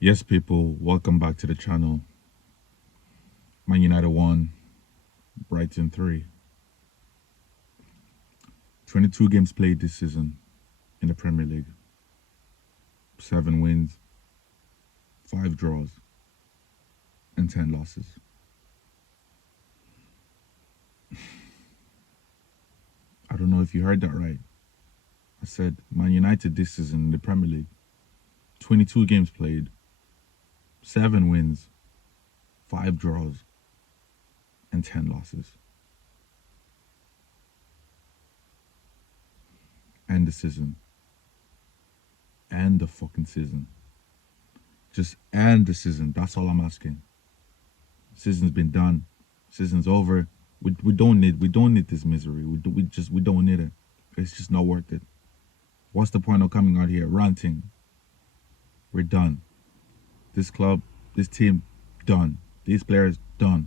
Yes, people, welcome back to the channel. Man United 1, Brighton 3. 22 games played this season in the Premier League. 7 wins, 5 draws, and 10 losses. I don't know if you heard that right. I said Man United this season in the Premier League. 22 games played, 7 wins, 5 draws, and 10 losses. End the season. End the fucking season. Just end the season. That's all I'm asking. Season's been done. Season's over. We don't need this misery. We don't need it. It's just not worth it. What's the point of coming out here ranting? We're done. This club, this team, done. These players, done.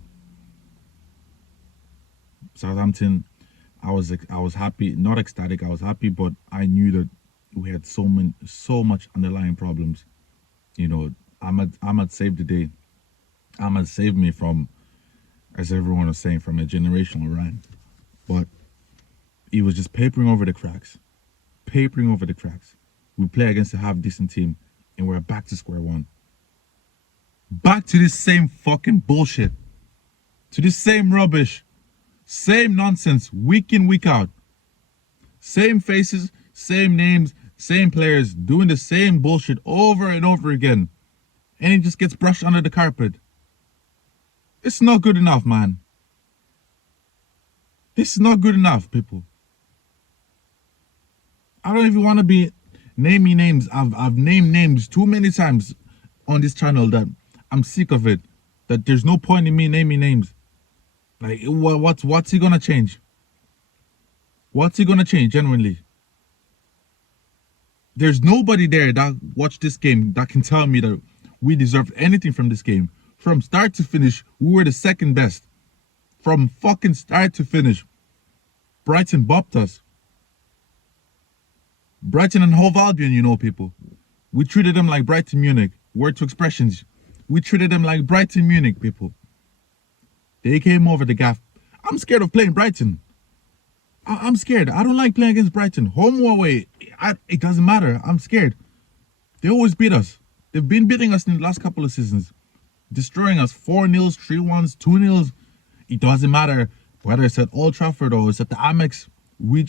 Southampton, I was happy, not ecstatic. I was happy, but I knew that we had so much underlying problems. You know, Ahmad saved the day. Ahmad saved me from, as everyone was saying, from a generational run. But he was just papering over the cracks. Papering over the cracks. We play against a half-decent team, and we're back to square one. Back to this same fucking bullshit. To this same rubbish. Same nonsense, week in, week out. Same faces, same names, same players, doing the same bullshit over and over again. And it just gets brushed under the carpet. It's not good enough, man. This is not good enough, people. I don't even want to be naming names. I've named names too many times on this channel that I'm sick of it. That there's no point in me naming names. Like, what's he gonna change? What's he gonna change, genuinely? There's nobody there that watched this game that can tell me that we deserved anything from this game. From start to finish, we were the second best. From fucking start to finish. Brighton bopped us. Brighton and Hove Albion, you know, people. We treated them like Brighton Munich. Word to expressions. We treated them like Brighton Munich, people. They came over the gaff. I'm scared of playing Brighton. I'm scared. I don't like playing against Brighton. Home or away, it doesn't matter. I'm scared. They always beat us. They've been beating us in the last couple of seasons. Destroying us 4-0, 3-1, 2-0. It doesn't matter whether it's at Old Trafford or it's at the Amex. We're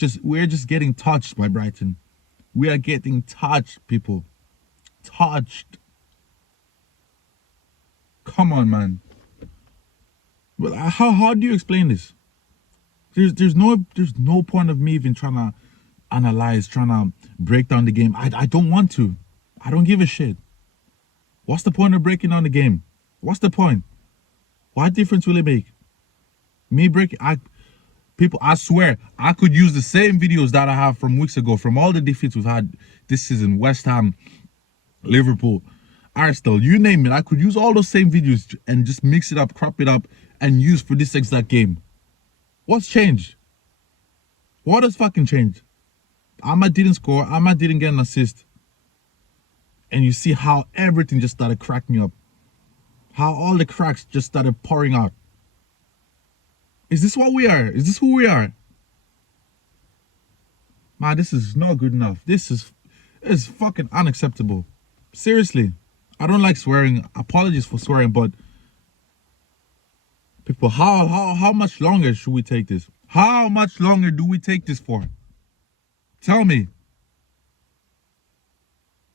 just getting touched by Brighton. We are getting touched, people. Touched. Come on, man. Well, how do you explain this? There's no point of me even trying to analyze, trying to break down the game. I don't want to. I don't give a shit. What's the point of breaking down the game? What's the point? What difference will it make? Me breaking, people, I swear, I could use the same videos that I have from weeks ago, from all the defeats we've had this season, West Ham, Liverpool, Arsenal, you name it. I could use all those same videos and just mix it up, crop it up, and use for this exact game. What's changed? What has fucking changed? Ahmad didn't score. Ahmad didn't get an assist. And you see how everything just started cracking up. How all the cracks just started pouring out. Is this what we are? Is this who we are? Man, this is not good enough. This is fucking unacceptable. Seriously. I don't like swearing. Apologies for swearing, but people, how much longer should we take this? How much longer do we take this for? Tell me.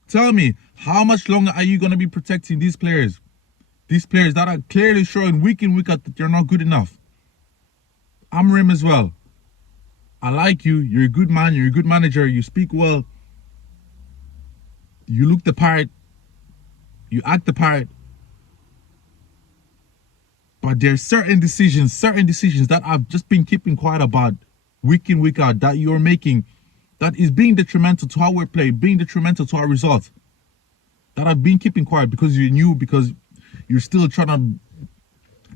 Tell me, how much longer are you going to be protecting these players? These players that are clearly showing week in, week out that they're not good enough. Amrim as well. I like you. You're a good man. You're a good manager. You speak well. You look the part. You act the part. But there's certain decisions that I've just been keeping quiet about week in, week out that you're making that is being detrimental to how we're playing, being detrimental to our results. That I've been keeping quiet because you knew, because you're still trying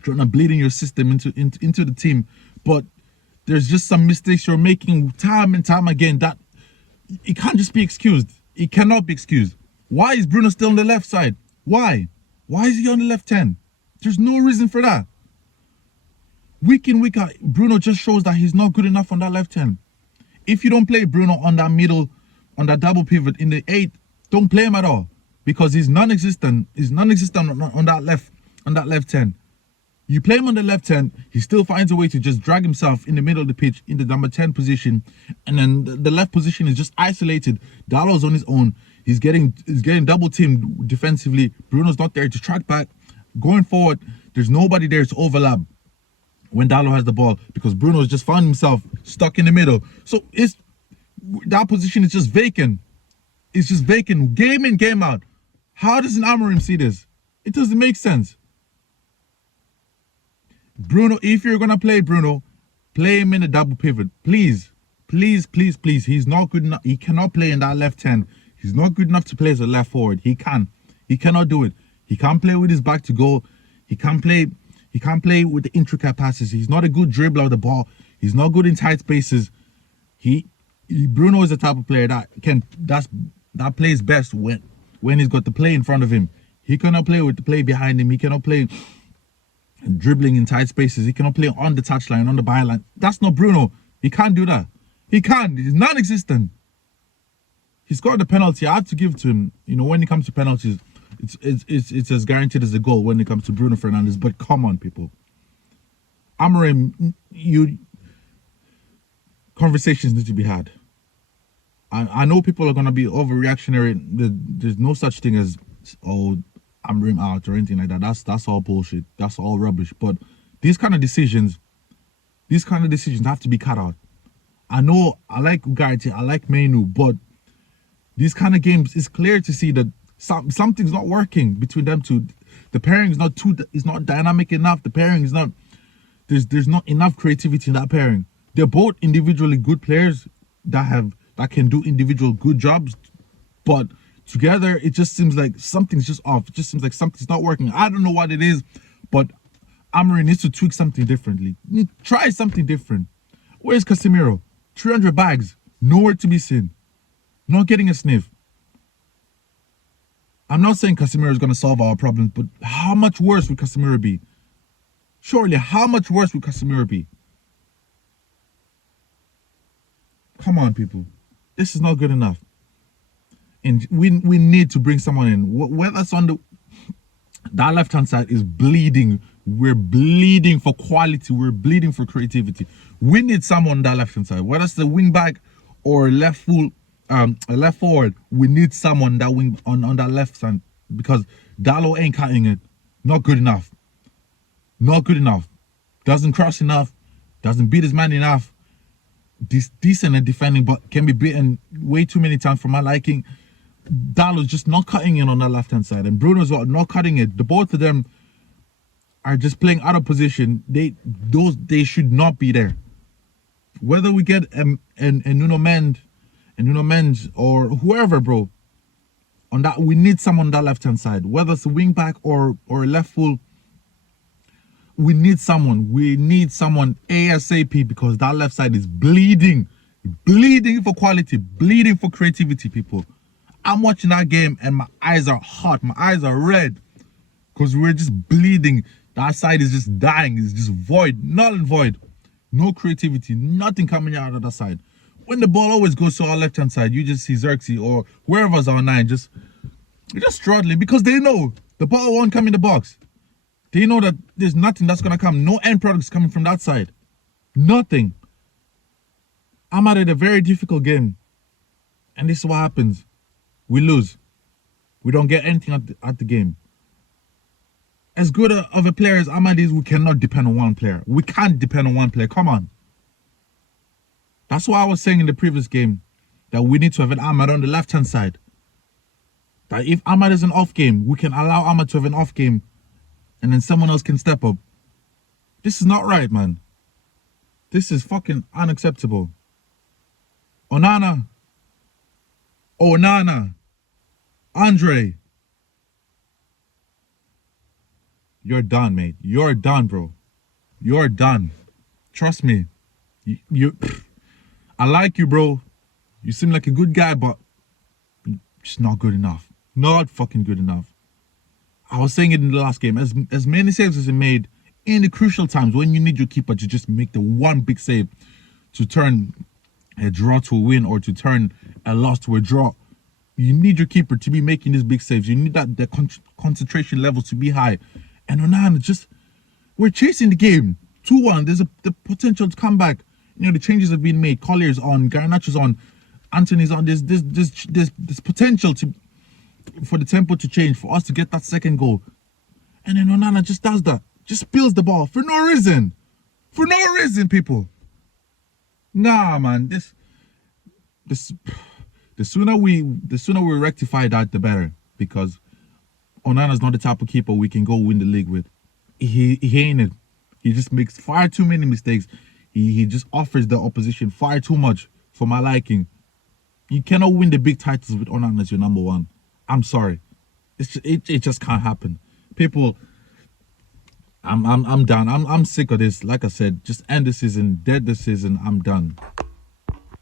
to bleed in your system into the team. But there's just some mistakes you're making time and time again that it can't just be excused. It cannot be excused. Why is Bruno still on the left side? Why? Why is he on the left 10? There's no reason for that. Week in, week out, Bruno just shows that he's not good enough on that left 10. If you don't play Bruno on that middle, on that double pivot in the 8, don't play him at all. Because he's non-existent. He's non-existent on that left 10. You play him on the left 10, he still finds a way to just drag himself in the middle of the pitch in the number 10 position. And then the left position is just isolated. Dalot's on his own. He's getting double teamed defensively. Bruno's not there to track back. Going forward, there's nobody there to overlap when Dalot has the ball because Bruno's just found himself stuck in the middle. So that position is just vacant. It's just vacant, game in, game out. How does an Amorim see this? It doesn't make sense. Bruno, if you're going to play Bruno, play him in a double pivot. Please, please, please, please. He's not good enough. He cannot play in that left 10. He's not good enough to play as a left forward. He cannot do it. He can't play with his back to goal. He can't play with the intricate passes. He's not a good dribbler of the ball. He's not good in tight spaces. Bruno is the type of player that plays best when he's got the play in front of him. He cannot play with the play behind him. He cannot play dribbling in tight spaces. He cannot play on the touchline, on the byline. That's not Bruno. He can't do that. He can't. He's non-existent. He scored the penalty. I have to give it to him. You know, when it comes to penalties, it's as guaranteed as a goal when it comes to Bruno Fernandes. But come on, people. Amorim, conversations need to be had. I know people are going to be overreactionary. There's no such thing as, Amorim out or anything like that. That's all bullshit. That's all rubbish. But these kind of decisions have to be cut out. I know I like Ugarte, I like Mainu, but these kind of games, it's clear to see that something's not working between them two. The pairing is not dynamic enough. The pairing is not. There's not enough creativity in that pairing. They're both individually good players that can do individual good jobs, but together, it just seems like something's just off. It just seems like something's not working. I don't know what it is, but Amorim needs to tweak something differently. Try something different. Where's Casemiro? 300 bags. Nowhere to be seen. Not getting a sniff. I'm not saying Casemiro is going to solve our problems, but how much worse would Casemiro be? Surely, how much worse would Casemiro be? Come on, people. This is not good enough. And we need to bring someone in. Whether it's on that left-hand side is bleeding. We're bleeding for quality. We're bleeding for creativity. We need someone on that left-hand side. Whether it's the wing back or left forward, we need someone that wing on that left side because Dalot ain't cutting it. Not good enough. Not good enough. Doesn't cross enough. Doesn't beat his man enough. Decent at defending, but can be beaten way too many times for my liking. Dalot's just not cutting in on that left-hand side, and Bruno's not cutting it. The both of them are just playing out of position. They should not be there. Whether we get Nuno Mendes or whoever, bro, on that we need someone on that left-hand side. Whether it's a wing back or a left full, we need someone. We need someone ASAP because that left side is bleeding for quality, bleeding for creativity, people. I'm watching that game and my eyes are hot. My eyes are red because we're just bleeding. That side is just dying. It's just void, null and void. No creativity, nothing coming out of that side. When the ball always goes to our left-hand side, you just see Xerxes or whoever's on 9 just struggling because they know the ball won't come in the box. They know that there's nothing that's going to come. No end products coming from that side. Nothing. I'm at a very difficult game. And this is what happens. We lose. We don't get anything at the game. As good of a player as Ahmad is, we cannot depend on one player. We can't depend on one player. Come on. That's why I was saying in the previous game that we need to have an Ahmad on the left-hand side. That if Ahmad is an off game, we can allow Ahmad to have an off game and then someone else can step up. This is not right, man. This is fucking unacceptable. Onana. Andre. You're done, mate. You're done, bro. You're done. Trust me. I like you, bro. You seem like a good guy, but just not good enough. Not fucking good enough. I was saying it in the last game. As many saves as he made in the crucial times when you need your keeper to just make the one big save to turn a draw to a win or to turn a loss to a draw. You need your keeper to be making these big saves. You need that the concentration levels to be high. And Onana just, we're chasing the game 2-1. There's the potential to come back. You know, the changes have been made. Collier's on, Garnacho's on, Anthony's on. There's potential for the tempo to change, for us to get that second goal. And then Onana just does that. Just spills the ball for no reason. For no reason, people. Nah, man. The sooner we rectify that, the better. Because Onana's not the type of keeper we can go win the league with. He ain't it. He just makes far too many mistakes. He just offers the opposition far too much for my liking. You cannot win the big titles with Onana as your number one. I'm sorry. It just can't happen. People, I'm done. I'm sick of this. Like I said, just end the season, dead the season. I'm done.